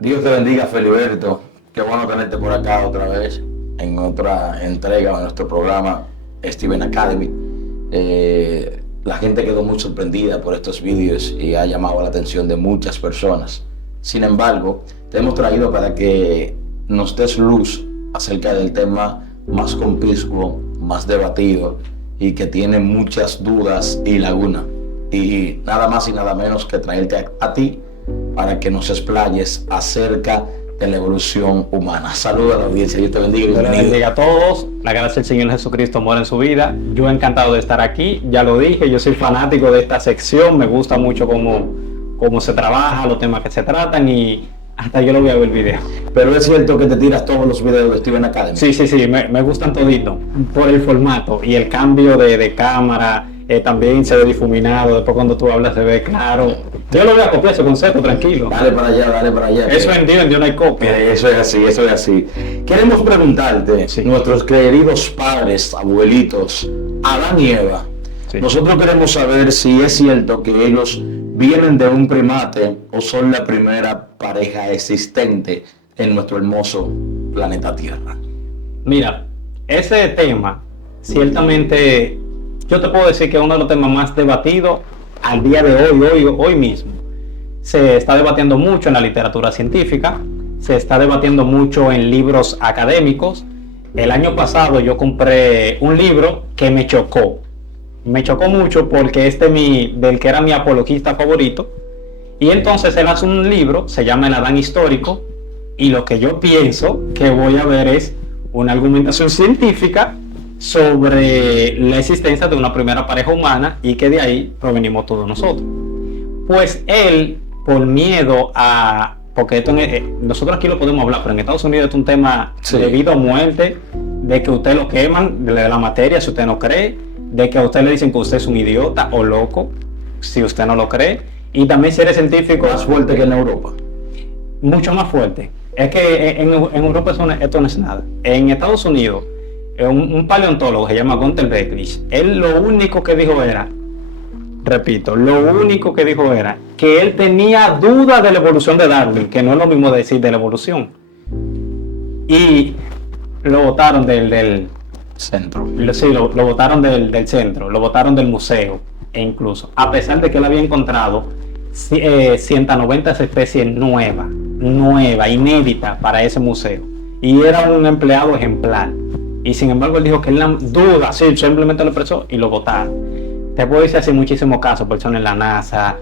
Dios te bendiga, Feliberto. Qué bueno tenerte por acá otra vez en otra entrega de nuestro programa Steven Academy. La gente quedó muy sorprendida por estos vídeos y ha llamado la atención de muchas personas. Sin embargo, te hemos traído para que nos des luz acerca del tema más conspicuo, más debatido y que tiene muchas dudas y lagunas. Y nada más y nada menos que traerte a ti para que nos explayes acerca de la evolución humana. Saludos a la audiencia, Dios te bendiga y Dios bienvenido. les bendiga a todos. La gracia del Señor Jesucristo mora en su vida. Yo encantado de estar aquí. Ya lo dije, yo soy fanático de esta sección. Me gusta mucho cómo se trabaja, los temas que se tratan y hasta yo lo voy a ver el video. Pero es cierto que te tiras todos los videos de Steven Academy. Sí, me gustan toditos. Por el formato y el cambio de cámara. También se ve difuminado. Después cuando tú hablas se ve claro. Yo lo voy a copiar ese consejo, tranquilo. Dale para allá, dale para allá. Eso en Dios no hay copia. Eso es así, eso es así. Queremos preguntarte, Sí. nuestros queridos padres, abuelitos, Adán y Eva. Sí. Nosotros queremos saber si es cierto que ellos vienen de un primate o son la primera pareja existente en nuestro hermoso planeta Tierra. Mira, ese tema, ciertamente, yo te puedo decir que es uno de los temas más debatidos al día de hoy mismo. Se está debatiendo mucho en la literatura científica, se está debatiendo mucho en libros académicos. El año pasado yo compré un libro que me chocó. Me chocó mucho porque del que era mi apologista favorito. Y entonces él hace un libro, se llama El Adán Histórico, y lo que yo pienso que voy a ver es una argumentación científica sobre la existencia de una primera pareja humana y que de ahí provenimos todos nosotros. Pues él, por miedo a... Porque nosotros aquí lo podemos hablar, pero en Estados Unidos es un tema de vida o muerte, de que usted lo queman de la materia si usted no cree, de que a usted le dicen que usted es un idiota o loco si usted no lo cree, y también si eres científico... Más fuerte que en Europa. Mucho más fuerte. Es que en Europa esto no es nada. En Estados Unidos, un paleontólogo se llama Gunther Becklich, él lo único que dijo era, repito, lo único que dijo era que él tenía duda de la evolución de Darwin, que no es lo mismo decir de la evolución. Y lo botaron del Centro. sí, lo botaron del centro, lo botaron del museo, e incluso, a pesar de que él había encontrado 190 especies nuevas, inéditas para ese museo, y era un empleado ejemplar, y sin embargo él dijo que él la duda, sí, simplemente lo expresó y lo botaron. Te puedo decir así muchísimos casos, personas en la NASA,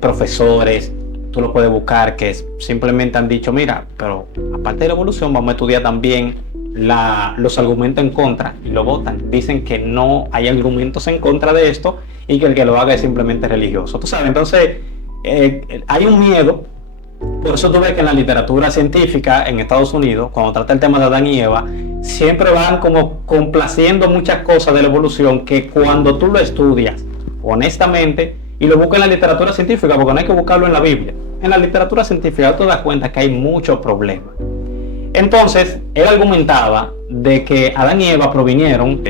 profesores, tú lo puedes buscar, que simplemente han dicho, mira, pero aparte de la evolución vamos a estudiar también los argumentos en contra, y lo votan. Dicen que no hay argumentos en contra de esto y que el que lo haga es simplemente religioso. Tú sabes, entonces hay un miedo. Por eso tú ves que en la literatura científica en Estados Unidos, cuando trata el tema de Adán y Eva, siempre van como complaciendo muchas cosas de la evolución que cuando tú lo estudias honestamente y lo buscas en la literatura científica, porque no hay que buscarlo en la Biblia, en la literatura científica tú te das cuenta que hay muchos problemas. Entonces, él argumentaba de que Adán y Eva provinieron.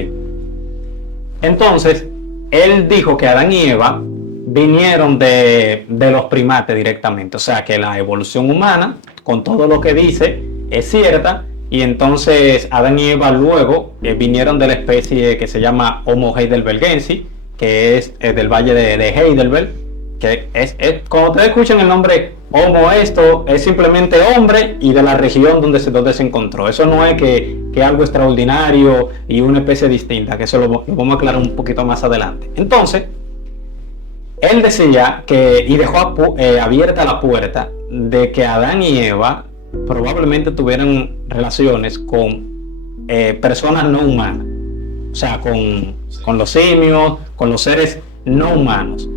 Entonces, él dijo que Adán y Eva vinieron de los primates directamente. O sea, que la evolución humana, con todo lo que dice, es cierta. Y entonces, Adán y Eva luego vinieron de la especie que se llama Homo heidelbergensis, que es del valle de Heidelberg. Que cuando ustedes escuchan el nombre Homo, esto es simplemente hombre y de la región donde se encontró. Eso no es que algo extraordinario y una especie distinta, que eso lo vamos a aclarar un poquito más adelante. Entonces, él decía y dejó abierta la puerta de que Adán y Eva probablemente tuvieran relaciones con personas no humanas, o sea, con los simios, con los seres no humanos.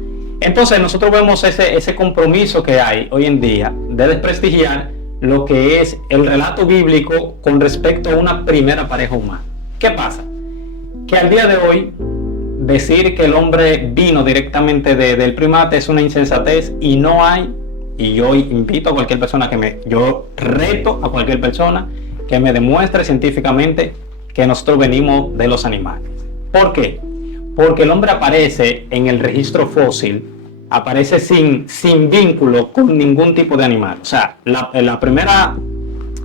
Entonces nosotros vemos ese compromiso que hay hoy en día de desprestigiar lo que es el relato bíblico con respecto a una primera pareja humana. ¿Qué pasa? Que al día de hoy decir que el hombre vino directamente del primate es una insensatez y no hay, y yo invito a cualquier persona yo reto a cualquier persona que me demuestre científicamente que nosotros venimos de los animales. ¿Por qué? Porque el hombre aparece en el registro fósil aparece sin vínculo con ningún tipo de animal. O sea, la primera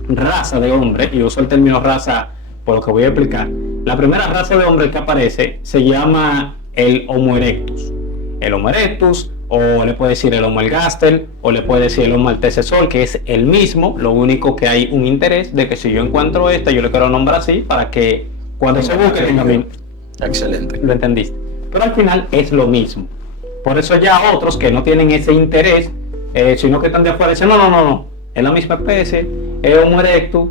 raza de hombre, y uso el término raza por lo que voy a explicar, la primera raza de hombre que aparece se llama el Homo erectus. El Homo erectus, o le puede decir el Homo ergaster, o le puede decir el Homo antecesor, que es el mismo, lo único que hay un interés de que si yo encuentro yo le quiero nombrar así para que cuando se busque tenga mi... Excelente. Lo entendiste. Pero al final es lo mismo. Por eso ya otros que no tienen ese interés, sino que están de afuera, dicen no, es la misma especie, es Homo erectus,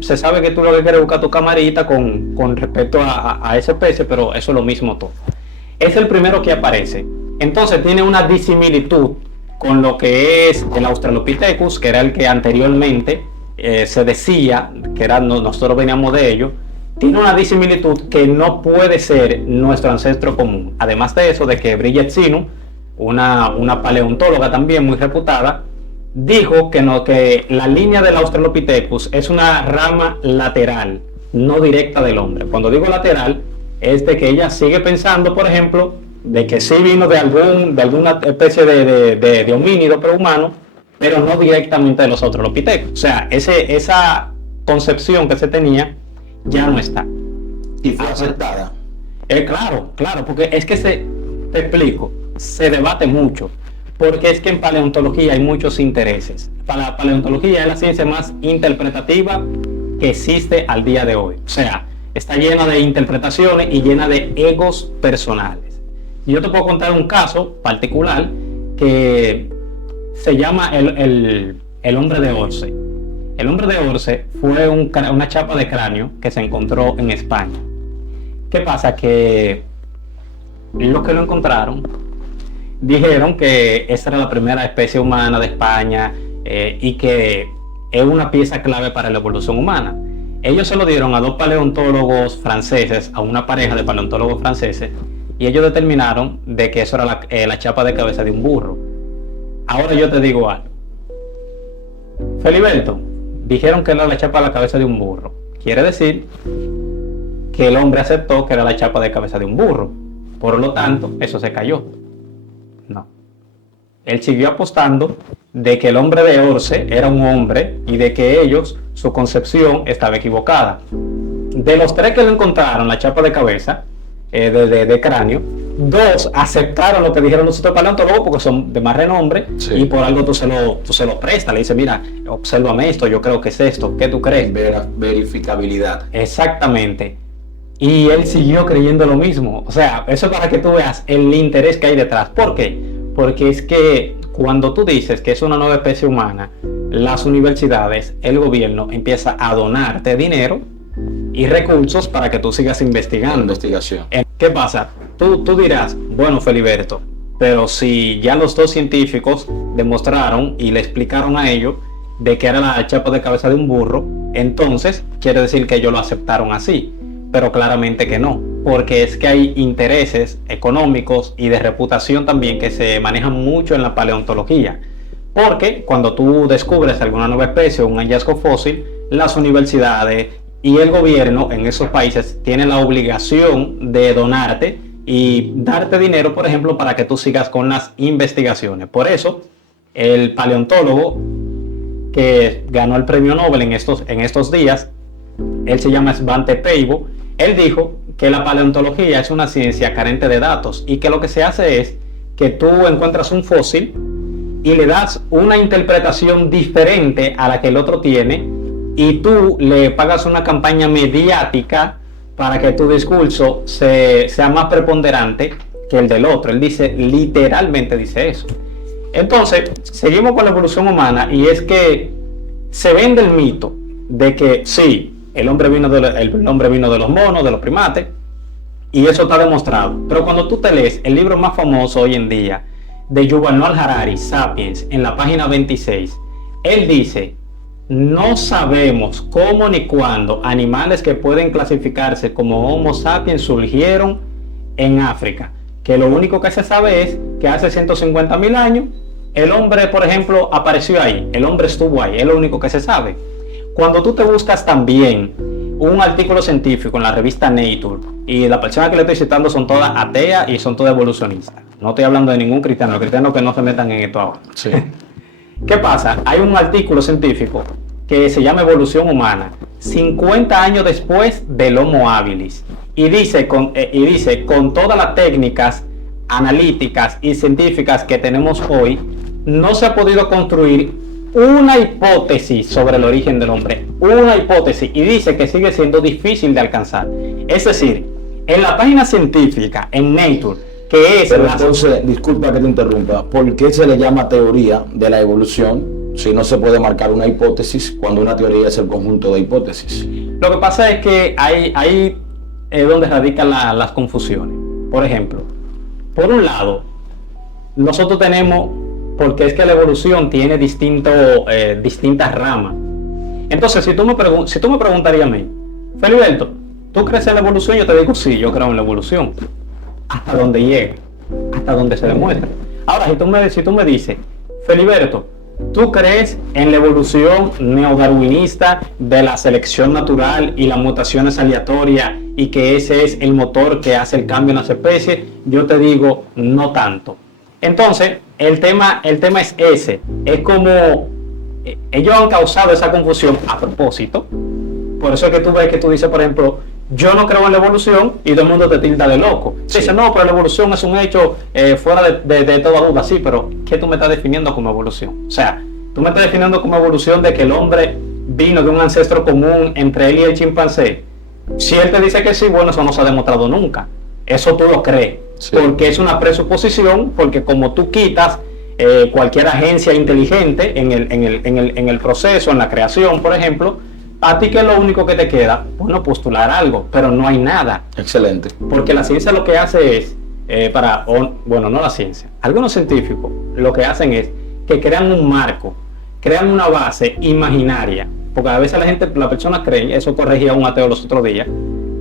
se sabe que tú lo que quieres buscar tu camarita con respecto a esa especie, pero eso es lo mismo todo. Es el primero que aparece. Entonces tiene una disimilitud con lo que es el Australopithecus, que era el que anteriormente se decía, que era, nosotros veníamos de ello. Tiene una disimilitud que no puede ser nuestro ancestro común. Además de eso, de que Bridget Sinu, una paleontóloga también muy reputada, dijo que la línea del Australopithecus es una rama lateral, no directa del hombre. Cuando digo lateral, es de que ella sigue pensando, por ejemplo, de que sí vino de alguna especie de homínido prehumano, pero no directamente de los Australopithecus. O sea, esa concepción que se tenía ya no está. ¿Y fue aceptada? Claro, porque es que te explico, se debate mucho, porque es que en paleontología hay muchos intereses. La paleontología es la ciencia más interpretativa que existe al día de hoy. O sea, está llena de interpretaciones y llena de egos personales. Yo te puedo contar un caso particular que se llama el hombre de Orce. El hombre de Orce fue una chapa de cráneo que se encontró en España. ¿Qué pasa? Que los que lo encontraron dijeron que esa era la primera especie humana de España y que es una pieza clave para la evolución humana. Ellos se lo dieron a dos paleontólogos franceses, a una pareja de paleontólogos franceses, y ellos determinaron de que eso era la chapa de cabeza de un burro. Ahora yo te digo algo. Feliberto, dijeron que era la chapa de la cabeza de un burro. Quiere decir que el hombre aceptó que era la chapa de cabeza de un burro. Por lo tanto, eso se cayó. No. Él siguió apostando de que el hombre de Orce era un hombre y de que ellos, su concepción estaba equivocada. De los tres que lo encontraron, la chapa de cabeza, de cráneo, dos aceptaron lo que dijeron los otros paleontólogos porque son de más renombre, sí. Y por algo tú se lo prestas, le dices, mira, obsérvame esto, yo creo que es esto, ¿qué tú crees? Verificabilidad. Exactamente. Y él siguió creyendo lo mismo. O sea, eso es para que tú veas el interés que hay detrás. ¿Por qué? Porque es que cuando tú dices que es una nueva especie humana, las universidades, el gobierno empieza a donarte dinero y recursos para que tú sigas investigando. Investigación. ¿Qué pasa? Tú dirás, bueno, Feliberto, pero si ya los dos científicos demostraron y le explicaron a ellos de que era la chapa de cabeza de un burro, entonces quiere decir que ellos lo aceptaron así. Pero claramente que no, porque es que hay intereses económicos y de reputación también que se manejan mucho en la paleontología. Porque cuando tú descubres alguna nueva especie o un hallazgo fósil, las universidades y el gobierno en esos países tienen la obligación de donarte y darte dinero, por ejemplo, para que tú sigas con las investigaciones. Por eso, el paleontólogo que ganó el premio Nobel en estos días, él se llama Svante Pääbo, él dijo que la paleontología es una ciencia carente de datos y que lo que se hace es que tú encuentras un fósil y le das una interpretación diferente a la que el otro tiene y tú le pagas una campaña mediática para que tu discurso sea más preponderante que el del otro. Él dice, literalmente dice eso. Entonces, seguimos con la evolución humana y es que se vende el mito de que sí, el hombre vino de los monos, de los primates, y eso está demostrado. Pero cuando tú te lees el libro más famoso hoy en día de Yuval Noah Harari, Sapiens, en la página 26, él dice, no sabemos cómo ni cuándo animales que pueden clasificarse como Homo sapiens surgieron en África, que lo único que se sabe es que hace 150.000 años el hombre, por ejemplo, apareció ahí, el hombre estuvo ahí, es lo único que se sabe. Cuando tú te buscas también un artículo científico en la revista Nature, y las personas que le estoy citando son todas ateas y son todas evolucionistas. No estoy hablando de ningún cristiano, los cristianos que no se metan en esto ahora. Sí. ¿Qué pasa? Hay un artículo científico que se llama Evolución Humana, 50 años después del Homo habilis, y dice con todas las técnicas analíticas y científicas que tenemos hoy, no se ha podido construir una hipótesis sobre el origen del hombre, una hipótesis, y dice que sigue siendo difícil de alcanzar. Es decir, en la página científica, en Nature, que es... Pero entonces, disculpa que te interrumpa, ¿por qué se le llama teoría de la evolución si no se puede marcar una hipótesis cuando una teoría es el conjunto de hipótesis? Lo que pasa es que ahí es donde radican las confusiones. Por ejemplo, por un lado, nosotros tenemos, porque es que la evolución tiene distintas ramas. Entonces, si tú me preguntarías a mí, Feliberto, ¿tú crees en la evolución? Yo te digo, sí, yo creo en la evolución. Hasta donde llegue, hasta donde se demuestre. Ahora, si tú me dices, Feliberto, ¿tú crees en la evolución neodarwinista de la selección natural y las mutaciones aleatorias y que ese es el motor que hace el cambio en las especies? Yo te digo, no tanto. Entonces, el tema es ese. Es como ellos han causado esa confusión a propósito. Por eso es que tú ves que tú dices, por ejemplo, yo no creo en la evolución, y todo el mundo te tilda de loco. Sí. Dice, no, pero la evolución es un hecho fuera de toda duda. Sí, pero ¿qué tú me estás definiendo como evolución? O sea, tú me estás definiendo como evolución de que el hombre vino de un ancestro común entre él y el chimpancé. Si él te dice que sí, bueno, eso no se ha demostrado nunca. Eso tú lo crees. Sí. Porque es una presuposición, porque como tú quitas cualquier agencia inteligente en el proceso, en la creación, por ejemplo, a ti que es lo único que te queda, bueno, postular algo, pero no hay nada. Excelente. Porque la ciencia lo que hace es, no la ciencia, algunos científicos lo que hacen es que crean un marco, crean una base imaginaria, porque a veces la persona cree, eso corregía un ateo los otros días,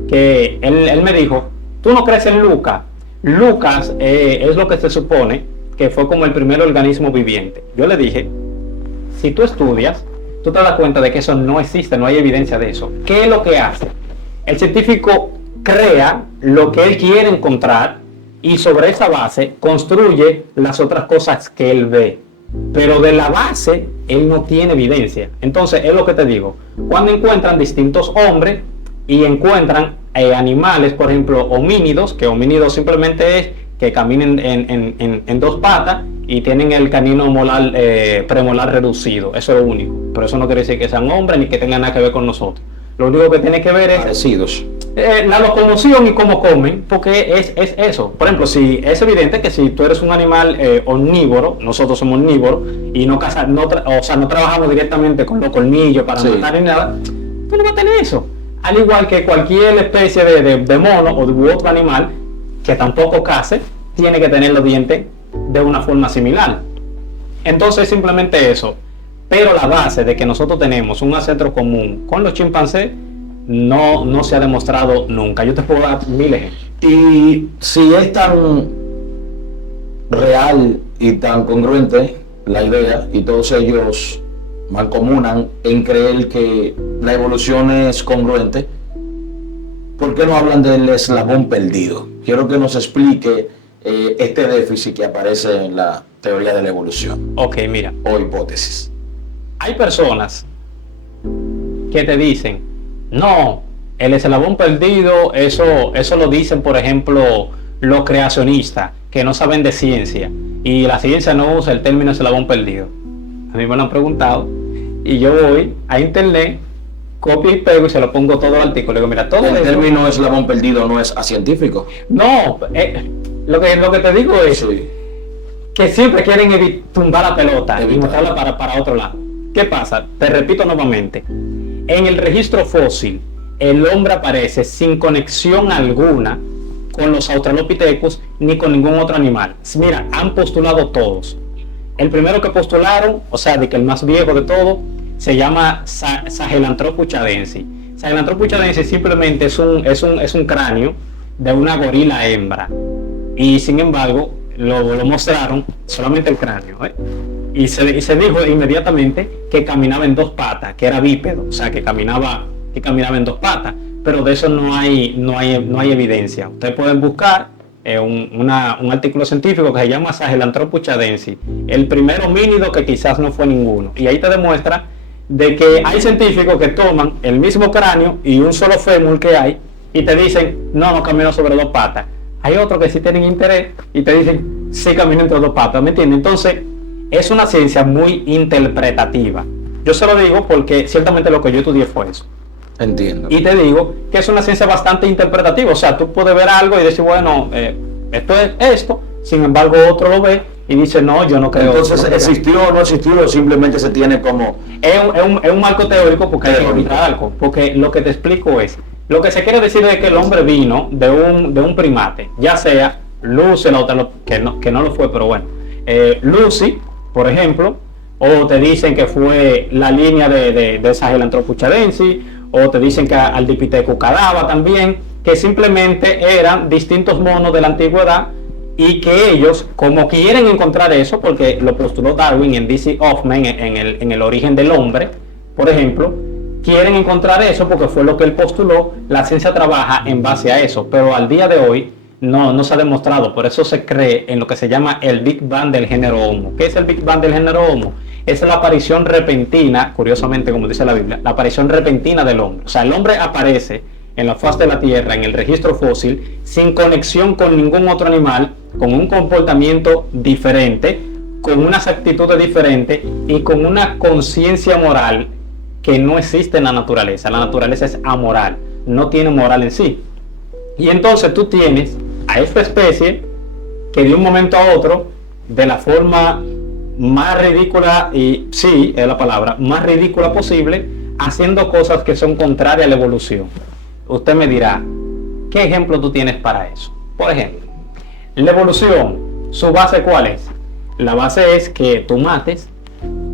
que él me dijo, tú no crees en Lucas. Lucas es lo que se supone que fue como el primer organismo viviente. Yo le dije, si tú estudias, tú te das cuenta de que eso no existe, no hay evidencia de eso. ¿Qué es lo que hace? El científico crea lo que él quiere encontrar y sobre esa base construye las otras cosas que él ve. Pero de la base, él no tiene evidencia. Entonces, es lo que te digo. Cuando encuentran distintos hombres y encuentran animales, por ejemplo, homínidos, que homínidos simplemente es que caminen en dos patas y tienen el canino molar, premolar reducido. Eso es lo único. Pero eso no quiere decir que sean hombres ni que tengan nada que ver con nosotros. Lo único que tiene que ver es parecidos. La locomoción y cómo comen, porque es eso. Por ejemplo, si es evidente que si tú eres un animal omnívoro, nosotros somos omnívoros y no trabajamos directamente con los colmillos para matar ni nada, tú no vas a tener eso. Al igual que cualquier especie de mono o de otro animal que tampoco case, tiene que tener los dientes de una forma similar. Entonces simplemente eso. Pero la base de que nosotros tenemos un ancestro común con los chimpancés no se ha demostrado nunca. Yo te puedo dar 1000 ejemplos. Y si es tan real y tan congruente la idea, y todos ellos mancomunan en creer que la evolución es congruente, ¿por qué no hablan del eslabón perdido? Quiero que nos explique este déficit que aparece en la teoría de la evolución. Ok, mira. O hipótesis. Hay personas que te dicen, no, el eslabón perdido, eso lo dicen, por ejemplo, los creacionistas, que no saben de ciencia, y la ciencia no usa el término eslabón perdido. A mí me lo han preguntado, y yo voy a internet, copio y pego y se lo pongo todo el artículo. Le digo, mira, todo el término eslabón perdido no es científico. No, lo que te digo es que siempre quieren tumbar la pelota y montarla para otro lado. ¿Qué pasa? Te repito nuevamente. En el registro fósil, el hombre aparece sin conexión alguna con los Australopithecus ni con ningún otro animal. Mira, han postulado todos. El primero que postularon, o sea, de que el más viejo de todos, se llama Sahelanthropus chadensis. Sahelanthropus chadensis simplemente es un cráneo de una gorila hembra. Y sin embargo, lo mostraron solamente el cráneo, Y se dijo inmediatamente que caminaba en dos patas, que era bípedo, o sea, que caminaba y caminaba en dos patas, pero de eso no hay evidencia. Ustedes pueden buscar un artículo científico que se llama Sahelanthropus chadensis, el primer homínido que quizás no fue ninguno, y ahí te demuestra de que hay científicos que toman el mismo cráneo y un solo fémur que hay y te dicen, no caminó sobre dos patas. Hay otros que sí tienen interés y te dicen, sí caminó entre dos patas, ¿me entiendes? Entonces, es una ciencia muy interpretativa. Yo se lo digo porque ciertamente lo que yo estudié fue eso. Entiendo. Y te digo que es una ciencia bastante interpretativa. O sea, tú puedes ver algo y decir, bueno, esto es esto, sin embargo otro lo ve y dice, no, yo no creo. Entonces, ¿existió o no existió o simplemente se tiene como...? Es un marco teórico porque hay que encontrar algo. Porque lo que te explico es, lo que se quiere decir es que el hombre vino de un primate, ya sea Lucy, la otra, que no lo fue, pero bueno, Lucy, por ejemplo, o te dicen que fue la línea de Sahelanthropus chadensis, o te dicen que Ardipithecus cadava también, que simplemente eran distintos monos de la antigüedad y que ellos, como quieren encontrar eso, porque lo postuló Darwin en D.C. Hoffman en el origen del hombre, por ejemplo, quieren encontrar eso porque fue lo que él postuló. La ciencia trabaja en base a eso, pero al día de hoy no se ha demostrado. Por eso se cree en lo que se llama el Big Bang del género Homo. ¿Qué es el Big Bang del género Homo? Es la aparición repentina, curiosamente como dice la Biblia, la aparición repentina del hombre. O sea, el hombre aparece en la faz de la Tierra, en el registro fósil, sin conexión con ningún otro animal, con un comportamiento diferente, con unas actitudes diferentes y con una conciencia moral que no existe en la naturaleza. La naturaleza es amoral, no tiene moral en sí. Y entonces tú tienes a esta especie que de un momento a otro, de la forma más ridícula, y sí, es la palabra, más ridícula posible, haciendo cosas que son contrarias a la evolución. Usted me dirá, ¿qué ejemplo tú tienes para eso? Por ejemplo, la evolución, ¿su base cuál es? La base es que tú mates,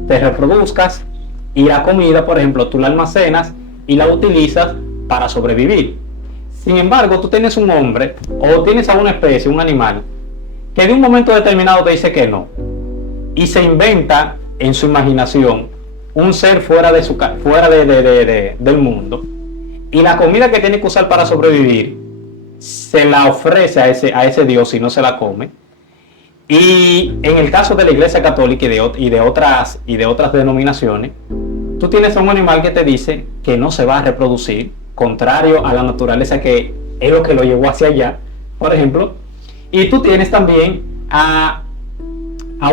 te reproduzcas y la comida, por ejemplo, tú la almacenas y la utilizas para sobrevivir. Sin embargo, tú tienes un hombre o tienes a una especie, un animal, que de un momento determinado te dice que no y se inventa en su imaginación un ser fuera del mundo, y la comida que tiene que usar para sobrevivir se la ofrece a ese Dios y no se la come. Y en el caso de la Iglesia Católica y de otras denominaciones, tú tienes a un animal que te dice que no se va a reproducir, contrario a la naturaleza, que es lo que lo llevó hacia allá, por ejemplo. Y tú tienes también a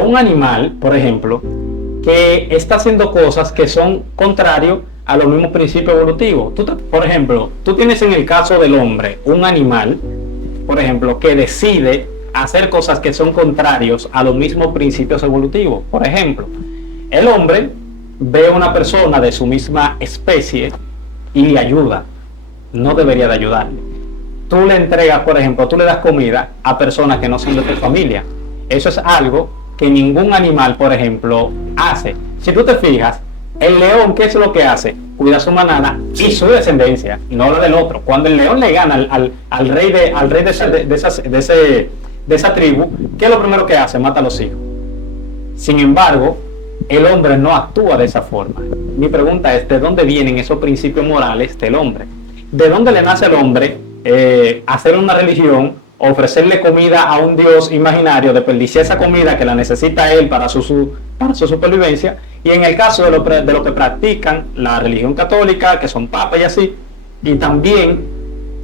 un animal, por ejemplo, que está haciendo cosas que son contrarios a los mismos principios evolutivos. Por ejemplo, tú tienes en el caso del hombre un animal, por ejemplo, que decide hacer cosas que son contrarios a los mismos principios evolutivos. Por ejemplo, el hombre ve a una persona de su misma especie y le ayuda. No debería de ayudarle. Tú le entregas, por ejemplo, tú le das comida a personas que no son de tu familia. Eso es algo que ningún animal, por ejemplo, hace. Si tú te fijas, el león, ¿qué es lo que hace? Cuida su manada y su descendencia, no la del otro. Cuando el león le gana al rey de esa tribu, ¿qué es lo primero que hace? Mata a los hijos. Sin embargo, el hombre no actúa de esa forma. Mi pregunta es, ¿de dónde vienen esos principios morales del hombre? ¿De dónde le nace al hombre hacer una religión, ofrecerle comida a un Dios imaginario, desperdiciar esa comida que la necesita él para su supervivencia? Y en el caso de lo que practican la religión católica, que son papas y así, y también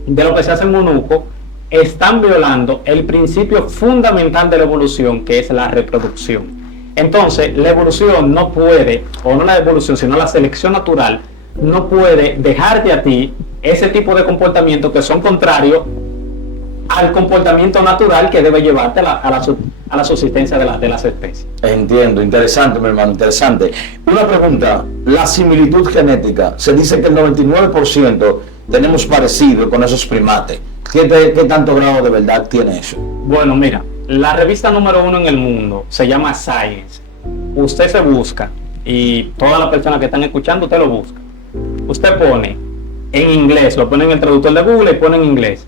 de lo que se hace en eunuco, están violando el principio fundamental de la evolución, que es la reproducción. Entonces, la evolución no puede, o no la evolución, sino la selección natural, no puede dejarte a ti ese tipo de comportamientos que son contrarios al comportamiento natural que debe llevarte a la subsistencia de las especies. Entiendo, interesante, mi hermano, interesante. Una pregunta, la similitud genética, se dice que el 99% tenemos parecido con esos primates. ¿Qué tanto grado de verdad tiene eso? Bueno, mira, la revista número 1 en el mundo se llama Science. Usted se busca, y todas las personas que están escuchando, usted lo busca. Usted pone en inglés, lo pone en el traductor de Google y pone en inglés: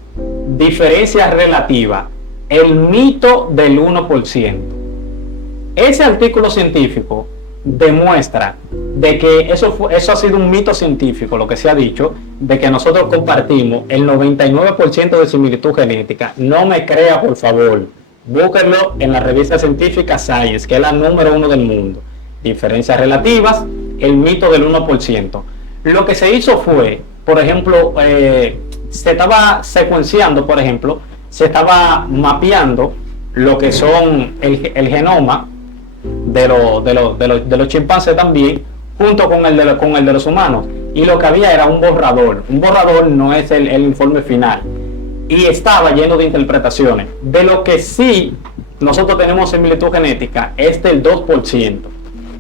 diferencia relativa, el mito del 1%. Ese artículo científico demuestra de que eso ha sido un mito científico, lo que se ha dicho, de que nosotros compartimos el 99% de similitud genética, no me crea, por favor. Búsquenlo en la revista científica Science, que es la número 1 del mundo. Diferencias relativas, el mito del 1%. Lo que se hizo fue, por ejemplo, se estaba secuenciando, por ejemplo, se estaba mapeando lo que son el genoma de los chimpancés también, junto con el de los humanos. Y lo que había era un borrador. Un borrador no es el informe final. Y estaba lleno de interpretaciones. De lo que sí nosotros tenemos similitud genética es del 2%.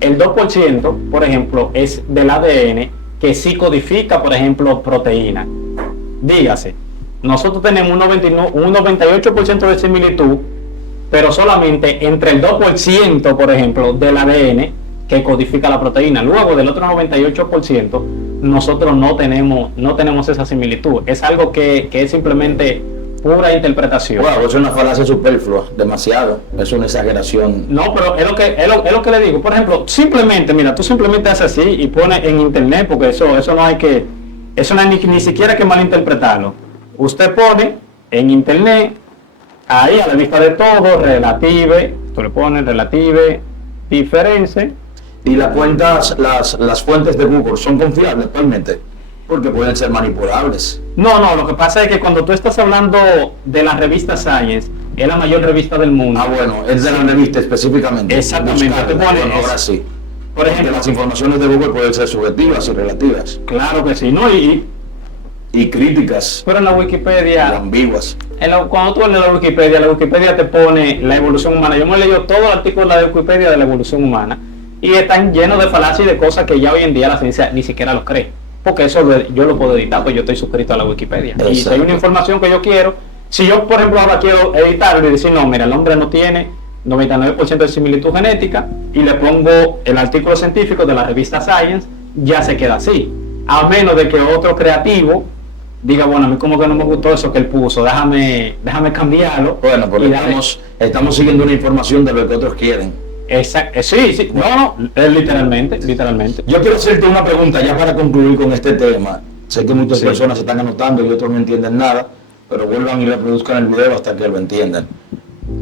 El 2%, por ejemplo, es del ADN que sí codifica, por ejemplo, proteína. Dígase, nosotros tenemos un 98% de similitud, pero solamente entre el 2%, por ejemplo, del ADN que codifica la proteína. Luego del otro 98%, nosotros no tenemos esa similitud. Es algo que es simplemente pura interpretación. Wow, es una falacia superflua, demasiado. Es una exageración. No, pero es lo que le digo. Por ejemplo, simplemente, mira, tú simplemente haces así y pones en internet, porque eso no hay que, eso no hay ni siquiera que malinterpretarlo. Usted pone en internet, ahí a la vista de todo, relative, tú le pones relative, diferencia. Y las cuentas, las fuentes de Google son confiables actualmente, porque pueden ser manipulables. No, lo que pasa es que cuando tú estás hablando de la revista Science, es la mayor revista del mundo. Ah, bueno, es de la revista específicamente. Exactamente. Bueno, ahora sí. Por ejemplo, las informaciones de Google pueden ser subjetivas y relativas. Claro que sí, ¿no? Y críticas. Pero en la Wikipedia, y ambiguas. Cuando tú lees la Wikipedia te pone la evolución humana. Yo me he leído todo el artículo de la Wikipedia de la evolución humana y están llenos de falacias y de cosas que ya hoy en día la ciencia ni siquiera los cree. Porque eso yo lo puedo editar, pues yo estoy suscrito a la Wikipedia. Exacto. Y si hay una información que yo quiero, si yo, por ejemplo, ahora quiero editarlo y decir, no, mira, el hombre no tiene 99% de similitud genética, y le pongo el artículo científico de la revista Science, ya se queda así. A menos de que otro creativo diga, bueno, a mí como que no me gustó eso que él puso, déjame cambiarlo. Bueno, porque estamos siguiendo una información de lo que otros quieren. Exacto, sí, no, literalmente. Yo quiero hacerte una pregunta ya para concluir con este tema. Sé que muchas personas se están anotando y otros no entienden nada, pero vuelvan y reproduzcan el video hasta que lo entiendan.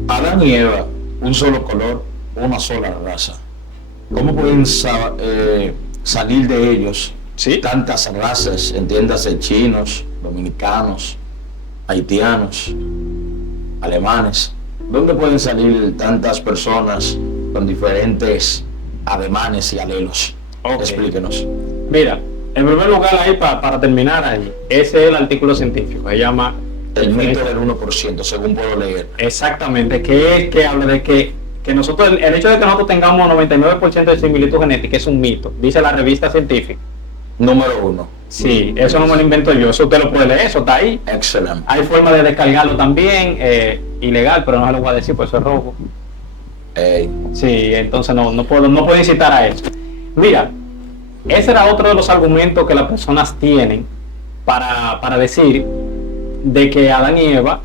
Adán y Eva, un solo color, una sola raza. ¿Cómo pueden salir de ellos tantas razas? Entiéndase, chinos, dominicanos, haitianos, alemanes. ¿Dónde pueden salir tantas personas con diferentes ademanes y alelos? Okay. Explíquenos. Mira, en primer lugar ahí, para terminar ahí, ese es el artículo científico, se llama el mito del 1%, según puedo leer. Exactamente, que habla de que nosotros, el hecho de que nosotros tengamos 99% de similitud genética es un mito, dice la revista científica. Número 1. Sí, eso no me lo invento yo, eso usted lo puede leer, eso está ahí. Excelente. Hay forma de descargarlo también, ilegal, pero no se lo voy a decir, pues eso es rojo. Sí, entonces no puedo incitar a eso. Mira, ese era otro de los argumentos que las personas tienen para decir de que Adán y Eva,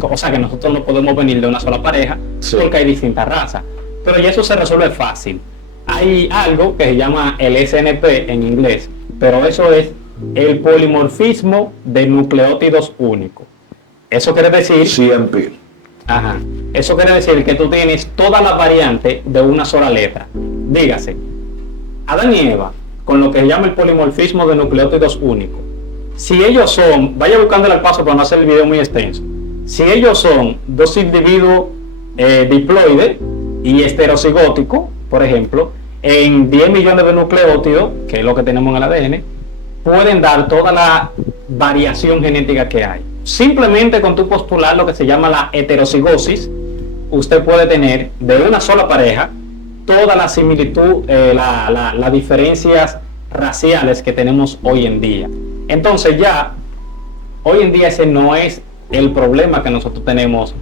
o sea que nosotros no podemos venir de una sola pareja, porque hay distintas razas. Pero ya eso se resuelve fácil. Hay algo que se llama el SNP en inglés, pero eso es el polimorfismo de nucleótidos únicos. Eso quiere decir... CMP. Ajá. Eso quiere decir que tú tienes todas las variantes de una sola letra. Dígase, Adán y Eva, con lo que se llama el polimorfismo de nucleótidos únicos, si ellos son, vaya buscándole al paso para no hacer el video muy extenso, si ellos son dos individuos diploides y heterocigóticos, por ejemplo, en 10 millones de nucleótidos, que es lo que tenemos en el ADN, pueden dar toda la variación genética que hay. Simplemente con tu postular lo que se llama la heterocigosis, usted puede tener de una sola pareja toda la similitud, las diferencias raciales que tenemos hoy en día. Entonces ya, hoy en día ese no es el problema que nosotros tenemos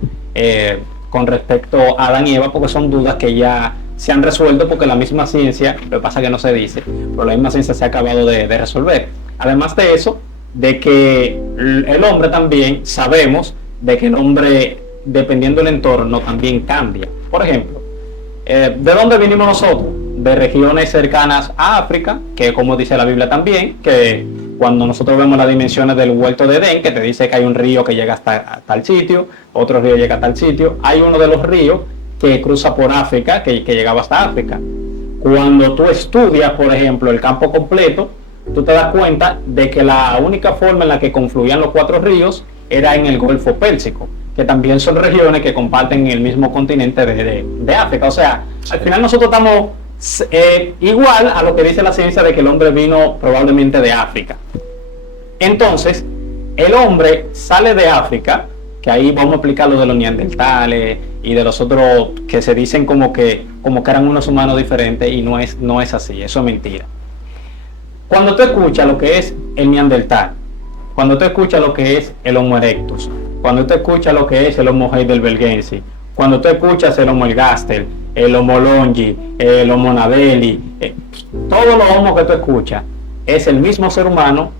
con respecto a Adán y Eva, porque son dudas que ya se han resuelto porque la misma ciencia, lo que pasa es que no se dice, pero la misma ciencia se ha acabado de resolver. Además de eso, de que el hombre también, sabemos de que el hombre, dependiendo del entorno, también cambia. Por ejemplo, ¿de dónde vinimos nosotros? De regiones cercanas a África, que como dice la Biblia también, que Cuando nosotros vemos las dimensiones del huerto de Edén, que te dice que hay un río que llega hasta tal sitio, otro río llega a tal sitio, hay uno de los ríos que cruza por África, que llegaba hasta África. Cuando tú estudias, por ejemplo, el campo completo, tú te das cuenta de que la única forma en la que confluían los 4 ríos era en el Golfo Pérsico, que también son regiones que comparten el mismo continente de África. O sea, al final nosotros estamos igual a lo que dice la ciencia de que el hombre vino probablemente de África. Entonces, el hombre sale de África, que ahí vamos a explicar lo de los neandertales y de los otros que se dicen como que eran unos humanos diferentes, y no es así, eso es mentira. Cuando tú escuchas lo que es el neandertal, cuando tú escuchas lo que es el Homo erectus, cuando tú escuchas lo que es el Homo heidelbergensis, cuando tú escuchas el Homo ergaster, el Homo longi, el Homo nabeli, todos los homos que tú escuchas, es el mismo ser humano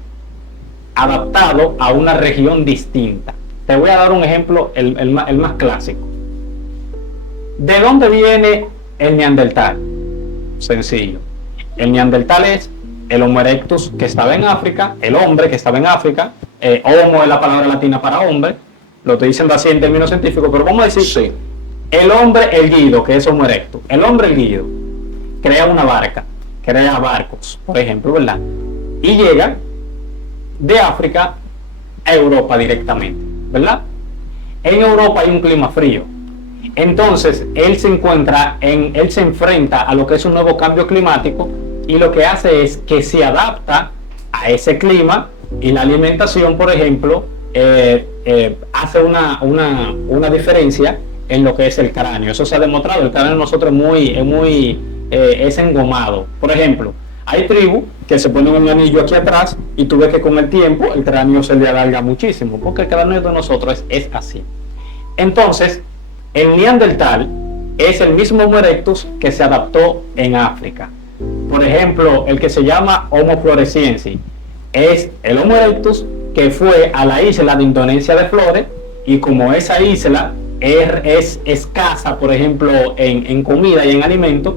adaptado a una región distinta. Te voy a dar un ejemplo, el más clásico. ¿De dónde viene el neandertal? Sencillo. El neandertal es el Homo erectus que estaba en África, el hombre que estaba en África. Homo es la palabra latina para hombre, lo estoy diciendo así en términos científicos, pero vamos a decir, sí, el hombre erguido, que es Homo erectus. El hombre erguido crea una barca, crea barcos, por ejemplo, ¿verdad? Y llega de África a Europa directamente, ¿verdad? En Europa hay un clima frío. Entonces, él se enfrenta a lo que es un nuevo cambio climático, y lo que hace es que se adapta a ese clima, y la alimentación, por ejemplo, hace una diferencia en lo que es el cráneo. Eso se ha demostrado. El cráneo de nosotros es engomado. Por ejemplo, hay tribus que se ponen un anillo aquí atrás, y tú ves que con el tiempo el cráneo se le alarga muchísimo, porque el cráneo de nosotros es así. Entonces, el neandertal es el mismo Homo erectus que se adaptó en África. Por ejemplo, el que se llama Homo floresiensis es el Homo erectus que fue a la isla de Indonesia de Flores, y como esa isla es escasa, por ejemplo, en comida y en alimentos,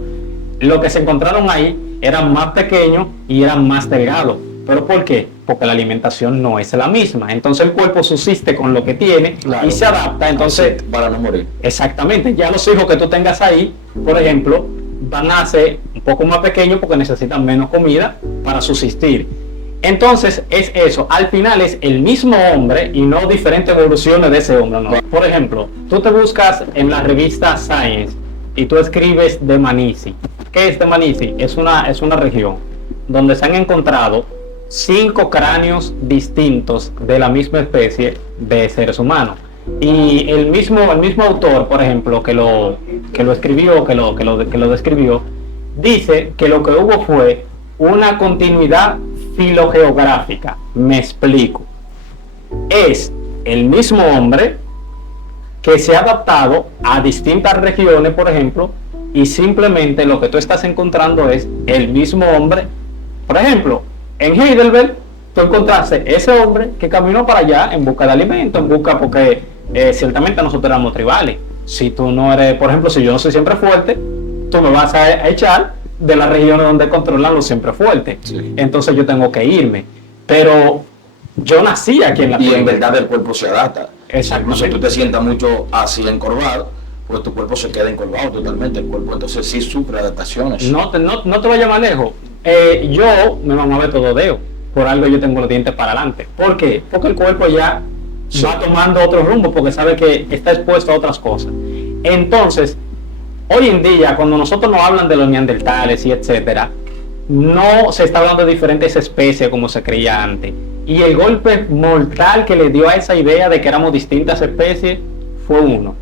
lo que se encontraron ahí eran más pequeños y eran más delgados. ¿Pero por qué? Porque la alimentación no es la misma. Entonces el cuerpo subsiste con lo que tiene, claro, y se adapta. Entonces, para no morir. Exactamente. Ya los hijos que tú tengas ahí, por ejemplo, van a ser un poco más pequeños porque necesitan menos comida para subsistir. Entonces es eso. Al final es el mismo hombre y no diferentes evoluciones de ese hombre, ¿no? Por ejemplo, tú te buscas en la revista Science y tú escribes Dmanisi. ¿Qué es Dmanisi? Es una región donde se han encontrado 5 cráneos distintos de la misma especie de seres humanos. Y el mismo autor, por ejemplo, que lo describió, dice que lo que hubo fue una continuidad filogeográfica. Me explico. Es el mismo hombre que se ha adaptado a distintas regiones, por ejemplo, y simplemente lo que tú estás encontrando es el mismo hombre. Por ejemplo, en Heidelberg tú encontraste ese hombre que caminó para allá en busca de alimento, porque ciertamente nosotros éramos tribales. Si tú no eres, por ejemplo, si yo no soy siempre fuerte, tú me vas a echar de las regiones donde controlan los siempre fuertes. Sí. Entonces yo tengo que irme. Pero yo nací aquí en la tierra. Y en verdad el cuerpo se adapta. Exactamente. Incluso tú te sientas mucho así encorvado, pues tu cuerpo se queda encorvado totalmente. El cuerpo entonces sí sufre adaptaciones. No te vayas más lejos. Yo me mamaba todo dedo. Por algo yo tengo los dientes para adelante. ¿Por qué? Porque el cuerpo ya va tomando otro rumbo, porque sabe que está expuesto a otras cosas. Entonces, hoy en día, cuando nosotros nos hablan de los neandertales y etcétera, no se está hablando de diferentes especies como se creía antes. Y el golpe mortal que le dio a esa idea de que éramos distintas especies fue uno,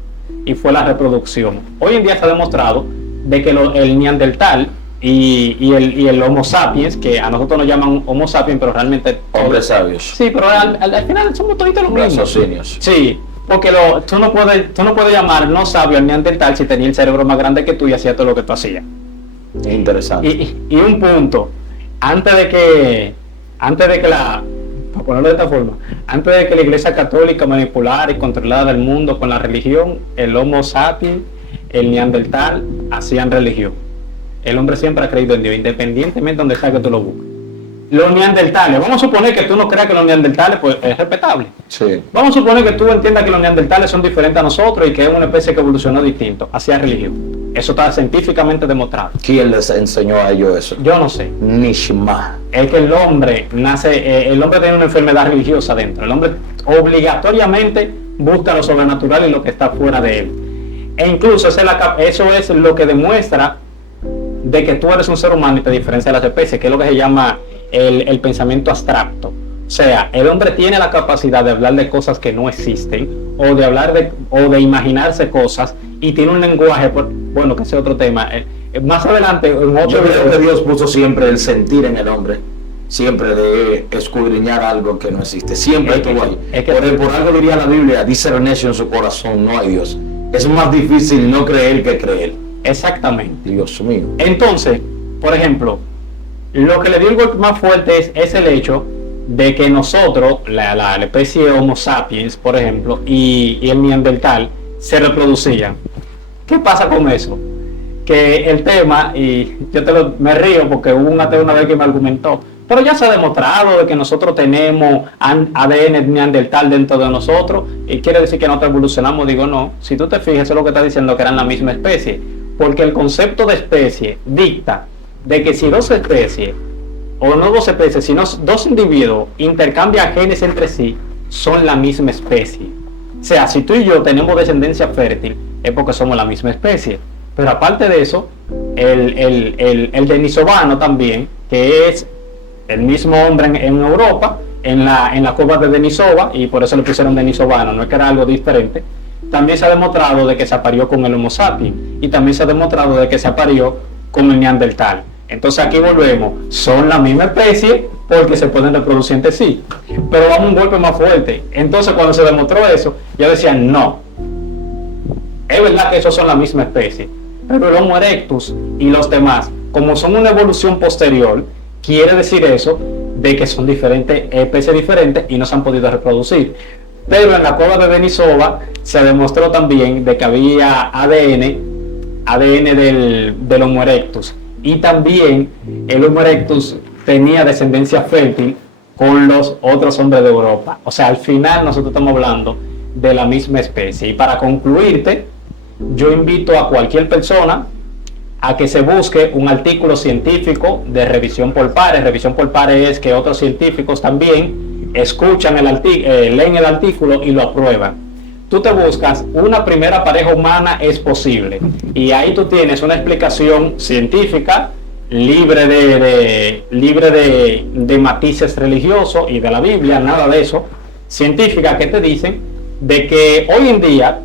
y fue la reproducción. Hoy en día se ha demostrado de que el neandertal y el Homo sapiens, que a nosotros nos llaman Homo sapiens, pero realmente hombres sabios. Sí, pero al final somos todos los mismos. Raciocinios. Sí, porque tú no puedes llamar no sabio al neandertal si tenía el cerebro más grande que tú y hacía todo lo que tú hacías. Interesante. Y un punto, antes de que para ponerlo de esta forma, antes de que la Iglesia Católica manipulara y controlara el mundo con la religión, el Homo sapiens, el neandertal hacían religión. El hombre siempre ha creído en Dios, independientemente de donde sea que tú lo busques. los neandertales, vamos a suponer que tú no creas que los neandertales pues, es respetable. Sí. Vamos a suponer que tú entiendas que los neandertales son diferentes a nosotros y que es una especie que evolucionó distinto hacia religión. Eso está científicamente demostrado. ¿Quién les enseñó a ellos eso? Yo no sé. Nishma. Es que el hombre el hombre tiene una enfermedad religiosa dentro. El hombre obligatoriamente busca lo sobrenatural y lo que está fuera de él. E incluso eso es lo que demuestra de que tú eres un ser humano y te diferencia de las especies, que es lo que se llama el pensamiento abstracto. O sea, el hombre tiene la capacidad de hablar de cosas que no existen o de hablar o de imaginarse cosas y tiene un lenguaje, bueno, que ese es otro tema. Más adelante, en otro Yo creo que Dios puso siempre el sentir en el hombre, siempre de escudriñar algo que no existe, siempre estuvo ahí. Por algo diría la Biblia, dice necio en su corazón, no hay Dios. Es más difícil no creer que creer. Exactamente. Dios mío. Entonces, por ejemplo, lo que le dio el golpe más fuerte es el hecho de que nosotros, la especie Homo sapiens, por ejemplo, y el neandertal se reproducían. ¿Qué pasa con eso? Que el tema, y yo me río porque hubo un ateo una vez que me argumentó, pero ya se ha demostrado de que nosotros tenemos ADN neandertal dentro de nosotros y quiere decir que nosotros evolucionamos. Digo, no, si tú te fijas, eso es lo que está diciendo, que eran la misma especie, porque el concepto de especie dicta de que si dos especies, o no dos especies, sino dos individuos intercambian genes entre sí, son la misma especie. O sea, si tú y yo tenemos descendencia fértil, es porque somos la misma especie. Pero aparte de eso, el denisovano también, que es el mismo hombre en Europa, en la cueva de Denisova, y por eso le pusieron denisovano, no es que era algo diferente, también se ha demostrado de que se aparió con el Homo sapiens, y también se ha demostrado de que se aparió con el neandertal. Entonces aquí volvemos, son la misma especie porque se pueden reproducir entre sí, pero vamos a un golpe más fuerte. Entonces cuando se demostró eso, yo decía, no, es verdad que esos son la misma especie, pero el Homo erectus y los demás, como son una evolución posterior, quiere decir eso de que son diferentes, especies diferentes y no se han podido reproducir. Pero en la cueva de Denisova se demostró también de que había ADN del Homo erectus, y también el Homo erectus tenía descendencia fértil con los otros hombres de Europa. O sea, al final nosotros estamos hablando de la misma especie. Y para concluirte, yo invito a cualquier persona a que se busque un artículo científico de revisión por pares. Revisión por pares es que otros científicos también escuchan leen el artículo y lo aprueban. Tú te buscas una primera pareja humana es posible y ahí tú tienes una explicación científica libre de matices religiosos y de la Biblia, nada de eso, científica, que te dicen de que hoy en día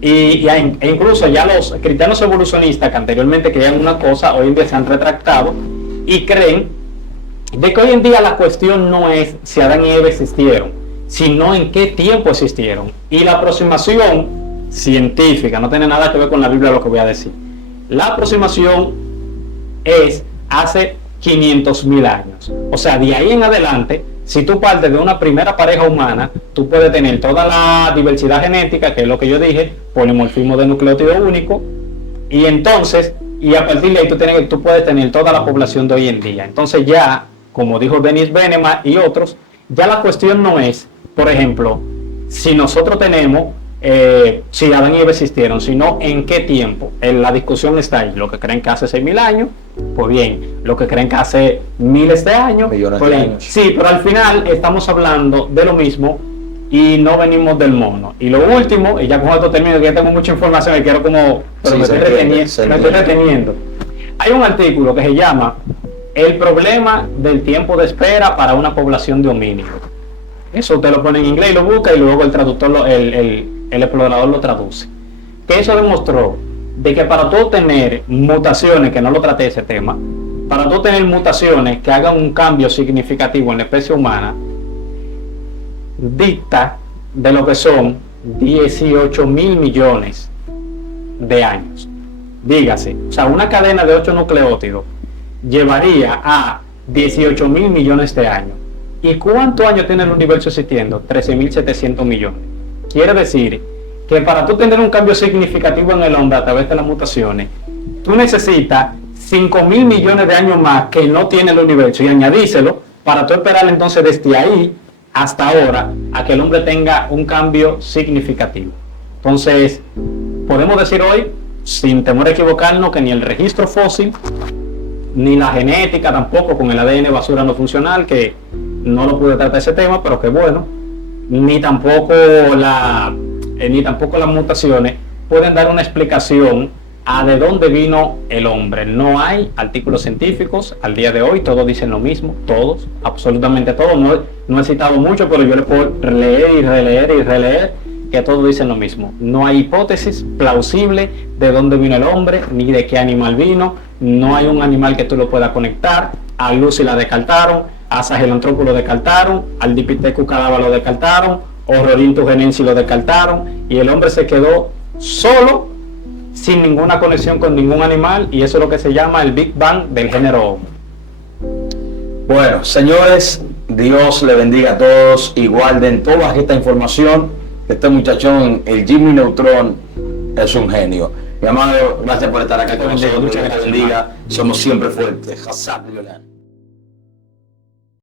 e incluso ya los cristianos evolucionistas que anteriormente creían una cosa, hoy en día se han retractado y creen de que hoy en día la cuestión no es si Adán y Eva existieron, sino en qué tiempo existieron. Y la aproximación científica, no tiene nada que ver con la Biblia lo que voy a decir. La aproximación es hace 500.000 años. O sea, de ahí en adelante, si tú partes de una primera pareja humana, tú puedes tener toda la diversidad genética, que es lo que yo dije, polimorfismo de nucleótido único, y entonces, y a partir de ahí tú puedes tener toda la población de hoy en día. Entonces ya, como dijo Denis Veneman y otros, ya la cuestión no es, por ejemplo, si nosotros tenemos, si Adán y Eva existieron, sino en qué tiempo. La discusión está ahí. Lo que creen que hace 6.000 años, pues bien. Lo que creen que hace miles de años, millones pues de bien. años. Sí, pero al final estamos hablando de lo mismo y no venimos del mono. Y lo último, y ya con esto termino, que ya tengo mucha información y quiero como, pero Sí, me estoy reteniendo. Hay un artículo que se llama El problema del tiempo de espera para una población de homínidos. Eso usted lo pone en inglés y lo busca y luego el traductor, el explorador lo traduce. Que eso demostró de que para tú tener mutaciones, que no lo traté ese tema, para tú tener mutaciones que hagan un cambio significativo en la especie humana, dicta de lo que son 18.000 millones de años. Dígase, o sea, una cadena de 8 nucleótidos llevaría a 18.000 millones de años. ¿Y cuántos años tiene el universo existiendo? 13.700 millones. Quiere decir que para tú tener un cambio significativo en el hombre a través de las mutaciones, tú necesitas 5.000 millones de años más que no tiene el universo y añadíselo para tú esperar entonces desde ahí hasta ahora a que el hombre tenga un cambio significativo. Entonces, podemos decir hoy, sin temor a equivocarnos, que ni el registro fósil, ni la genética tampoco, con el ADN basura no funcional, que no lo pude tratar ese tema, pero que bueno, ni tampoco las mutaciones pueden dar una explicación a de dónde vino el hombre. No hay artículos científicos al día de hoy, todos dicen lo mismo, todos, absolutamente todos. No he citado mucho, pero yo le puedo leer y releer que todos dicen lo mismo. No hay hipótesis plausible de dónde vino el hombre, ni de qué animal vino. No hay un animal que tú lo puedas conectar. A Lucy la descartaron, a Sahelanthropus lo descartaron, al Dipithecus cadavra lo descartaron, Ororhynthus genensis lo descartaron, y el hombre se quedó solo, sin ninguna conexión con ningún animal, y eso es lo que se llama el Big Bang del género Homo. Bueno, señores, Dios le bendiga a todos y guarden toda esta información. Este muchachón, el Jimmy Neutron, es un genio. Mi amado, gracias por estar acá con nosotros. Dios te bendiga. Somos siempre fuertes. Hazab Leonard.